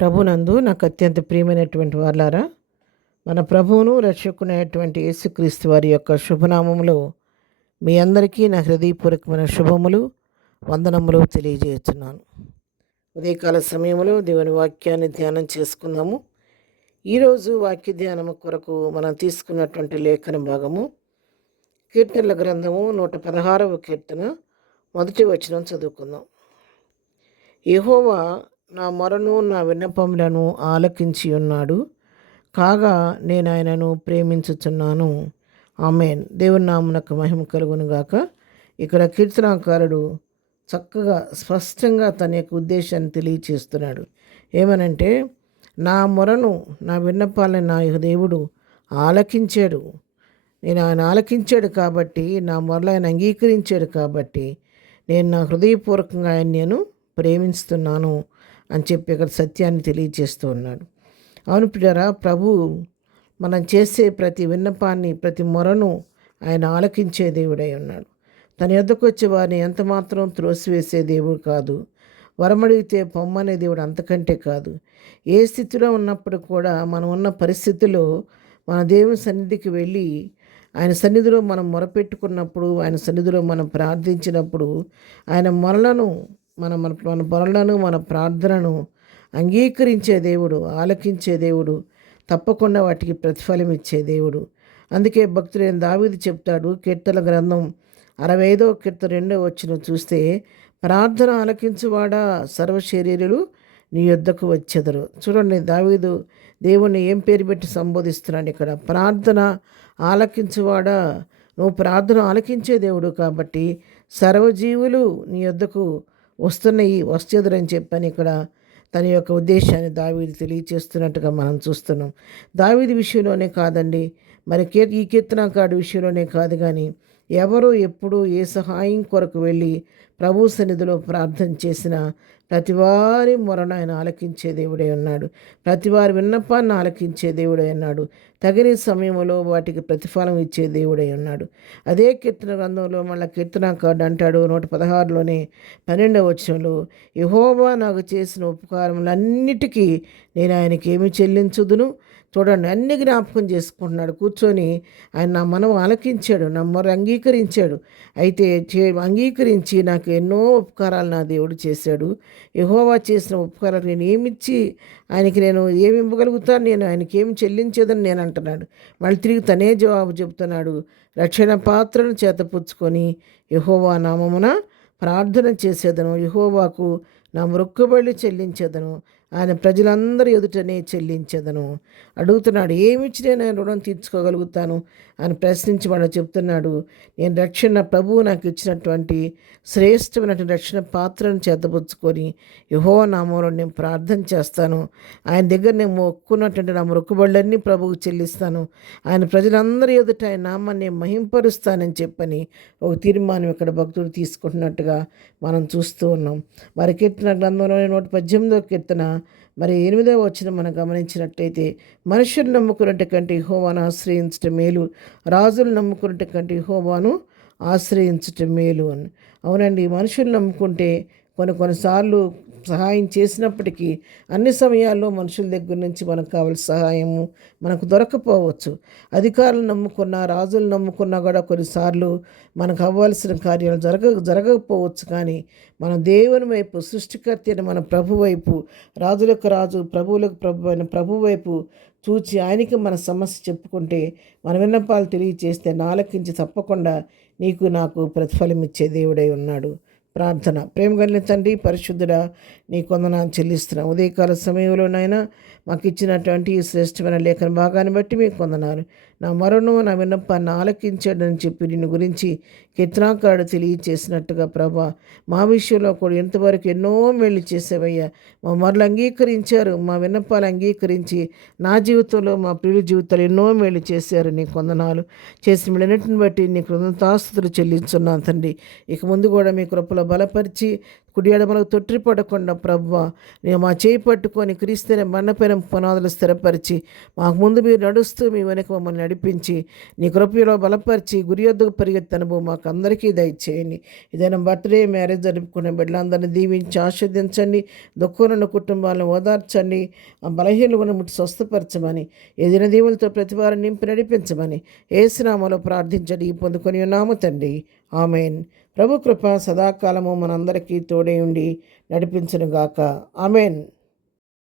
ప్రభునందు నాకు అత్యంత ప్రియమైనటువంటి వారులారా, మన ప్రభువును రక్షకునైనటువంటి యేసుక్రీస్తు వారి యొక్క శుభనామములో మీ అందరికీ నా హృదయపూర్వకమైన శుభములు, వందనములు తెలియజేస్తున్నాను. ఉదయకాల సమయంలో దేవుని వాక్యాన్ని ధ్యానం చేసుకుందాము. ఈరోజు వాక్య ధ్యానము కొరకు మనం తీసుకున్నటువంటి లేఖన భాగము కీర్తనల గ్రంథము 116వ కీర్తన మొదటి వచనం చదువుకుందాం. యెహోవా నా మొరను నా విన్నపములను ఆలకించి ఉన్నాడు, కాగా నేను ఆయనను ప్రేమించుచున్నాను. ఆమేన్. దేవుని నామమునకు మహిమ కలుగును గాక. ఇక్కడ కీర్తనాకారుడు చక్కగా స్పష్టంగా తన యొక్క ఉద్దేశాన్ని తెలియచేస్తున్నాడు. ఏమనంటే, నా మొరను నా విన్నపాలను నా దేవుడు ఆలకించాడు. ఆయన ఆలకించాడు కాబట్టి, నా మొరలు ఆయన అంగీకరించాడు కాబట్టి, నేను నా హృదయపూర్వకంగా నేను ప్రేమిస్తున్నాను అని చెప్పి ఇక్కడ సత్యాన్ని తెలియజేస్తూ ఉన్నాడు. అవును ప్రియులారా, ప్రభు మనం చేసే ప్రతి విన్నపాన్ని, ప్రతి మొరను ఆయన ఆలకించే దేవుడై ఉన్నాడు. తన యొద్దకు వచ్చే వారిని ఎంత మాత్రం త్రోసివేసే దేవుడు కాదు. వరమడిగితే పొమ్మనే దేవుడు అంతకంటే కాదు. ఏ స్థితిలో ఉన్నప్పుడు కూడా, మనం ఉన్న పరిస్థితిలో మన దేవుని సన్నిధికి వెళ్ళి ఆయన సన్నిధిలో మనం మొరపెట్టుకున్నప్పుడు, ఆయన సన్నిధిలో మనం ప్రార్థించినప్పుడు, ఆయన మొరలను మన పొరలను, మన ప్రార్థనను అంగీకరించే దేవుడు, ఆలకించే దేవుడు, తప్పకుండా వాటికి ప్రతిఫలం ఇచ్చే దేవుడు. అందుకే భక్తుడైన దావీదు చెప్తాడు, కీర్తనల గ్రంథం 65వ కీర్తన 2వ వచనం చూస్తే, ప్రార్థన ఆలకించువాడా సర్వశరీరులు నీ యొద్దకు వచ్చెదరు. చూడండి, దావీదు దేవుణ్ణి ఏం పేరు పెట్టి సంబోధిస్తున్నాడు ఇక్కడ. ప్రార్థన ఆలకించువాడా, నువ్వు ప్రార్థన ఆలకించే దేవుడు కాబట్టి సర్వజీవులు నీ యొద్దకు వచ్చేదరని చెప్పని ఇక్కడ తన యొక్క ఉద్దేశాన్ని దావీదు తెలియచేస్తున్నట్టుగా మనం చూస్తున్నాం. దావీదు విషయంలోనే కాదండి, మరి ఈ కీర్తనకారుడి విషయంలోనే కాదు, కానీ ఎవరు ఎప్పుడు ఏ సహాయం కొరకు వెళ్ళి ప్రభు సన్నిధిలో ప్రార్థన చేసిన ప్రతివారి మొరను ఆయన ఆలకించే దేవుడై ఉన్నాడు. ప్రతివారి విన్నపాన్ని ఆలకించే దేవుడై ఉన్నాడు. తగిన సమయంలో వాటికి ప్రతిఫలం ఇచ్చే దేవుడై ఉన్నాడు. అదే కీర్తన గ్రంథంలో మళ్ళీ కీర్తనకారుడు అంటాడు 116లోనే 12వ వచనంలో, యెహోవా నాకు చేసిన ఉపకారములన్నిటికీ నేను ఆయనకి ఏమి చెల్లించుదును. చూడండి, అన్ని జ్ఞాపకం చేసుకుంటున్నాడు కూర్చొని. ఆయన నా మనం ఆలకించాడు, నా మొర అంగీకరించాడు. అయితే అంగీకరించి నాకు ఎన్నో ఉపకారాలు నా దేవుడు చేశాడు. యెహోవా చేసిన ఉపకారాలు నేను ఏమిచ్చి ఆయనకి నేను ఏమి ఇవ్వగలుగుతాను, నేను ఆయనకి ఏమి చెల్లించేదని నేను అంటున్నాడు. మళ్ళీ తిరిగి తనే జవాబు చెప్తున్నాడు, రక్షణ పాత్రను చేతపుచ్చుకొని యెహోవా నామమున ప్రార్థన చేసేదను, యెహోవాకు నా మొక్కుబళ్ళు చెల్లించేదను, ఆయన ప్రజలందరి ఎదుటనే చెల్లించేదను. అడుగుతున్నాడు, ఏమిచ్చి నేను రుణం తీర్చుకోగలుగుతాను అని ప్రశ్నించి వాడు చెప్తున్నాడు, నేను రక్షణ ప్రభువు నాకు ఇచ్చినటువంటి శ్రేష్టమైనటువంటి రక్షణ పాత్రను చేతపుచ్చుకొని యెహోవా నామంలో నేను ప్రార్థన చేస్తాను. ఆయన దగ్గర నేను మొక్కున్నటువంటి నా మొక్కుబళ్ళన్నీ ప్రభువుకు చెల్లిస్తాను. ఆయన ప్రజలందరి ఎదుట ఆయన నామాన్ని మహింపరుస్తానని చెప్పని ఒక తీర్మానం ఇక్కడ భక్తుడు తీసుకుంటున్నట్టుగా మనం చూస్తూ ఉన్నాం. మరి కీర్తన గ్రంథంలో 118వ కీర్తన మరి 8వ వచనం మనం గమనించినట్టయితే, మనుషులు నమ్ముకున్నట్టు కంటే యెహోవాను ఆశ్రయించటం మేలు, రాజులు నమ్ముకున్నట్టు కంటే యెహోవాను ఆశ్రయించటం మేలు అని. అవునండి, మనుషులు నమ్ముకుంటే కొన్నిసార్లు సహాయం చేసినప్పటికీ అన్ని సమయాల్లో మనుషుల దగ్గర నుంచి మనకు కావాల్సిన సహాయము మనకు దొరకపోవచ్చు. అధికారులు నమ్ముకున్నా, రాజులు నమ్ముకున్నా కూడా కొన్నిసార్లు మనకు అవ్వాల్సిన కార్యాలు జరగకపోవచ్చు. కానీ మన దేవుని వైపు, సృష్టికర్త అయిన మన ప్రభు వైపు, రాజులకు రాజు, ప్రభువులకు ప్రభు అయిన ప్రభు వైపు చూచి ఆయనకి మన సమస్య చెప్పుకుంటే, మన విన్నపాలు తెలియచేస్తే ఆలకించి తప్పకుండా నీకు నాకు ప్రతిఫలం ఇచ్చే దేవుడై ఉన్నాడు. ప్రార్థన. ప్రేమ కలిగిన తండ్రి, పరిశుద్ధుడా, నీ వందనాలు చెల్లిస్తున్నాం. ఉదయకాల సమయంలోనైనా మాకు ఇచ్చినటువంటి ఈ శ్రేష్టమైన లేఖన భాగాన్ని బట్టి మీకు వందనాలు. నా మరణం నా విన్నపాన్ని ఆలకించాడని చెప్పి నిన్ను గురించి కీర్తనాకారుడు తెలియచేసినట్టుగా ప్రభా, మా విషయంలో కూడా ఎంతవరకు ఎన్నో మేళ్ళు చేసేవయ్యా. మా మొరలు అంగీకరించారు, మా విన్నపాలు అంగీకరించి నా జీవితంలో, మా ప్రియుల జీవితాలు ఎన్నో మేళ్ళు చేశారు. నీకు వందనాలు. చేసిన వీళ్ళన్నింటిని బట్టి నీ కృతజ్ఞతాస్తుతులు చెల్లించున్నాను తండ్రి. ఇక ముందు కూడా మీ కృపలో బలపరిచి కుడి ఎడమలకు తొట్టిపడకుండా ప్రభువా నేను మా చేయి పట్టుకొని క్రీస్తుని బండపైన పునాదులు స్థిరపరిచి మాకు ముందు మీరు నడుస్తూ మీ వెనక మమ్మల్ని నడిపించి నీ కృపలో బలపరిచి గురి యొద్దకు పరిగెత్తే అనుభవం మాకు అందరికీ దయచేయండి. ఏదైనా బర్త్డే మ్యారేజ్ జరుపుకునే బిడ్డలందరినీ దీవించి ఆస్వాదించండి. దుఃఖంలో కుటుంబాలను ఓదార్చండి. ఆ బలహీనలను ముట్టి స్వస్థపరచమని ఏదైనా దీవులతో ప్రతివారం నింపి నడిపించమని యేసునామములో ప్రార్థించండి పొందుకొని ఉన్నాము తండ్రి. ఆమెన్. ప్రభు కృప సదాకాలము మనందరికీ తోడై ఉండి నడిపించునుగాక. ఆమెన్.